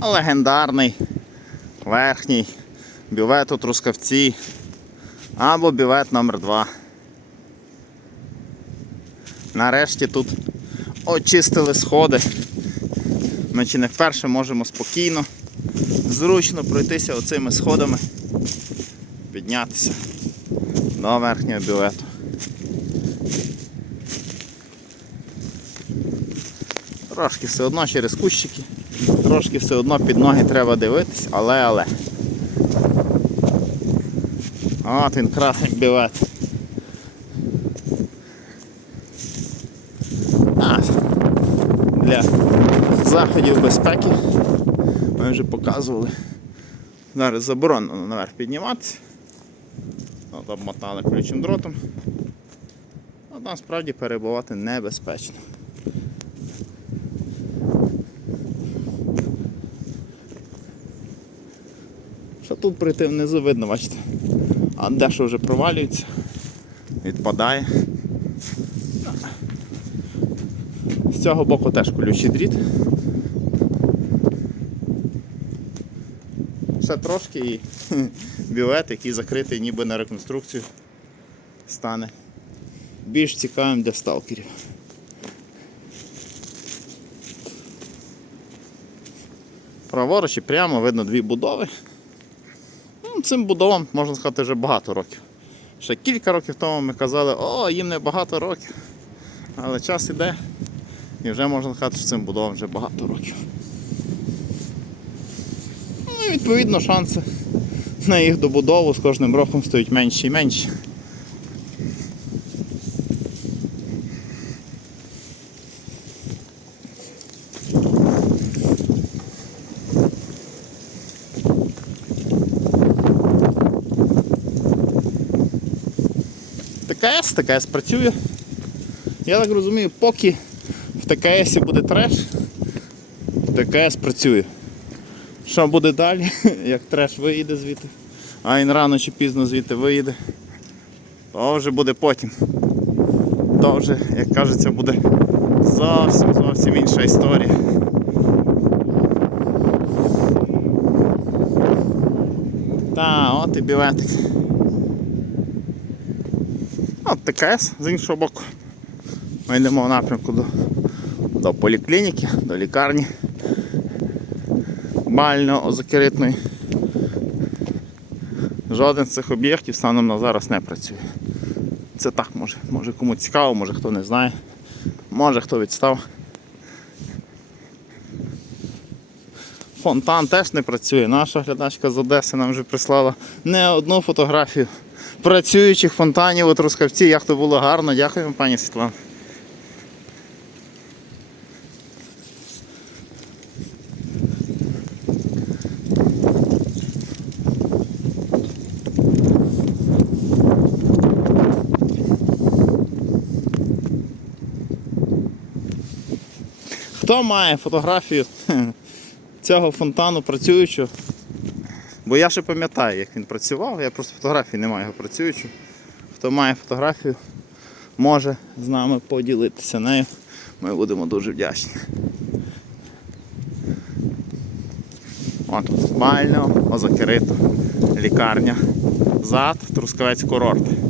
легендарний верхній бювет у Трускавці або бювет номер 2 Нарешті тут очистили сходи. Ми чи не вперше можемо спокійно, зручно пройтися оцими сходами, піднятися до верхнього бювету. Трошки все одно через кущики, трошки все одно під ноги треба дивитись, але але. От він красний бювет. А, для заходів безпеки ми вже показували. Зараз заборонено наверх підніматися. От обмотали ключим дротом. А там справді перебувати небезпечно. Тут прийти внизу видно, бачите. А дещо вже провалюється, відпадає. З цього боку теж колючий дріт. Ще трошки і бювет, який закритий ніби на реконструкцію, стане більш цікавим для сталкерів. Праворуч і прямо видно дві будови. Ну, Цим будовам, можна сказати, вже багато років. Ще кілька років тому ми казали, о, їм не багато років. Але час іде і вже можна сказати, що цим будовам вже багато років. Ну і відповідно шанси на їх добудову з кожним роком стають менші і менші. ТКС, ТКС працює. Я так розумію, поки в ТКС буде треш, ТКС працює. Що буде далі, як треш виїде звідти, а він рано чи пізно звідти виїде, то вже буде потім. То вже, як кажеться, буде зовсім зовсім інша історія. Та, от і біветик. ТКС з іншого боку. Ми йдемо в напрямку до, до поліклініки, до лікарні бально-озокеритної. Жоден з цих об'єктів станом на зараз не працює. Це так може. Може кому цікаво, може хто не знає, може хто відстав. Фонтан теж не працює. Наша глядачка з Одеси нам вже прислала не одну фотографію працюючих фонтанів у Трускавці. Як то було гарно. Дякуємо, пані Світлана. Хто має фотографію цього фонтану працюючого? Бо я ще пам'ятаю, як він працював, я просто фотографії не маю його працюючого. Хто має фотографію, може з нами поділитися нею. Ми будемо дуже вдячні. От спальня, озакрита, лікарня, зад, Трускавець курорт.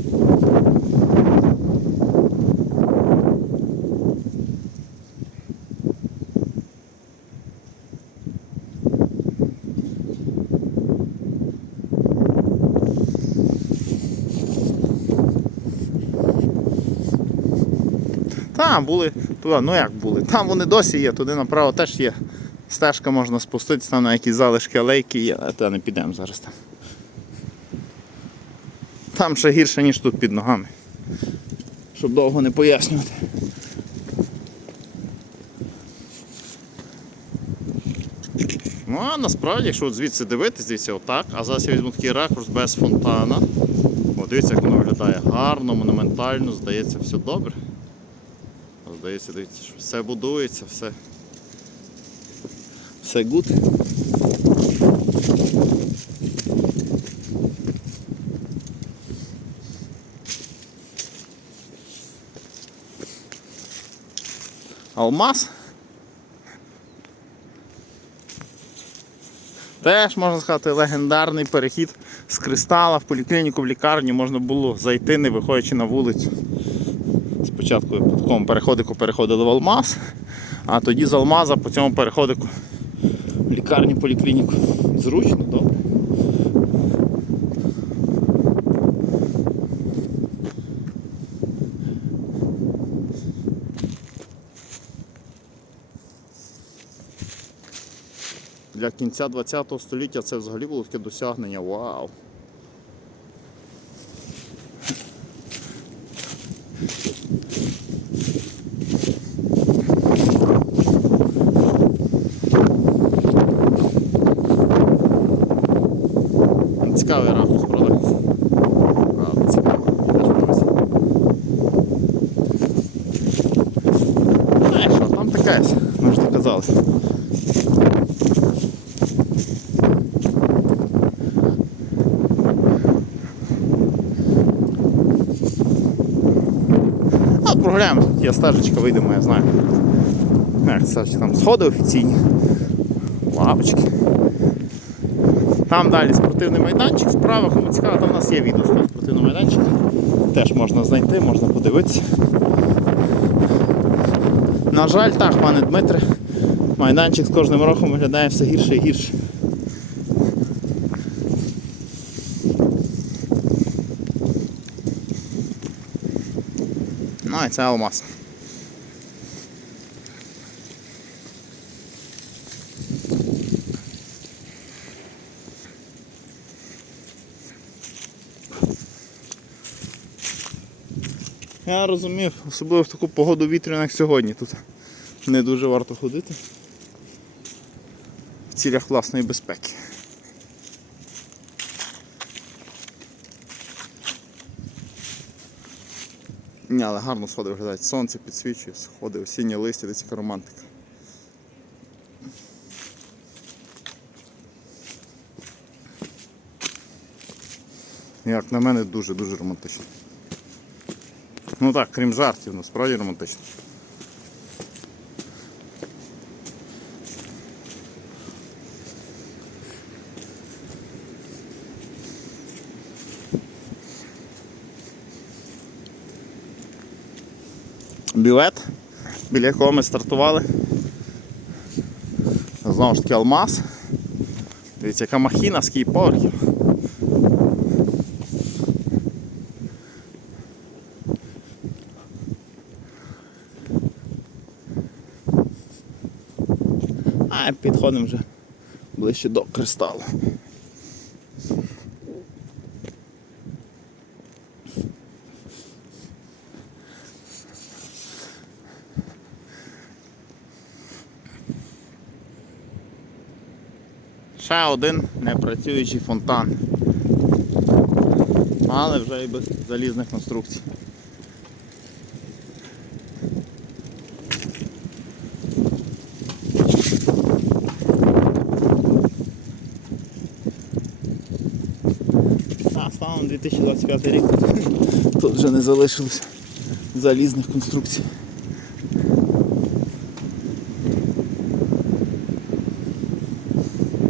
Там були, туди, ну як були, там вони досі є, туди направо теж є. Стежка можна спуститися, там на якісь залишки алейки є, а не підемо зараз там. Там ще гірше, ніж тут під ногами. Щоб довго не пояснювати. Ну а насправді, якщо от звідси дивитись, дивіться отак, а зараз я візьму такий ракурс без фонтана. О, дивіться, як воно виглядає гарно, монументально, здається, все добре. Здається, дивіться, що все будується, все. Все гуд. Алмаз. Теж можна сказати легендарний перехід з кристала в поліклініку в лікарню можна було зайти, не виходячи на вулицю. Спочатку по такому переходику переходили в Алмаз, а тоді з Алмаза по цьому переходику в лікарню поліклініку. Зручно, добре. Для кінця ХХ століття це взагалі було таке досягнення. Вау! Цікавий ракурс, правда? Правда. Теж подивися. Що там таке, ми ж казали. А прогуляємо, тут є стежечка, вийдемо, я знаю. Як стежечка, там сходи офіційні, лавочки. Там далі спортивний майданчик, справа, кому цікаво, там у нас є відео з спортивного майданчика. Теж можна знайти, можна подивитися. На жаль, так, пане Дмитре, майданчик з кожним роком виглядає все гірше і гірше. Ну і це алмаз. Я розумів, особливо в таку погоду вітряну, як сьогодні тут не дуже варто ходити в цілях власної безпеки. Ні, але гарно сходи виглядають. Сонце підсвічує, сходи, осіннє листя, десь яка романтика. Як на мене дуже-дуже романтично. Ну так, крім жартів, ну справді романтично. Бювет, біля якого ми стартували. Знову ж таки алмаз. Дивіться, яка махіна, скільки поверхів. Підходимо вже ближче до кристалу. Ще один непрацюючий фонтан. Але вже і без залізних конструкцій. А, 2025 рік. Тут вже не залишилось залізних конструкцій.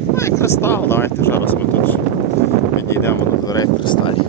Ну і кристал, давайте зараз ми тут підійдемо до дверей в кристалі.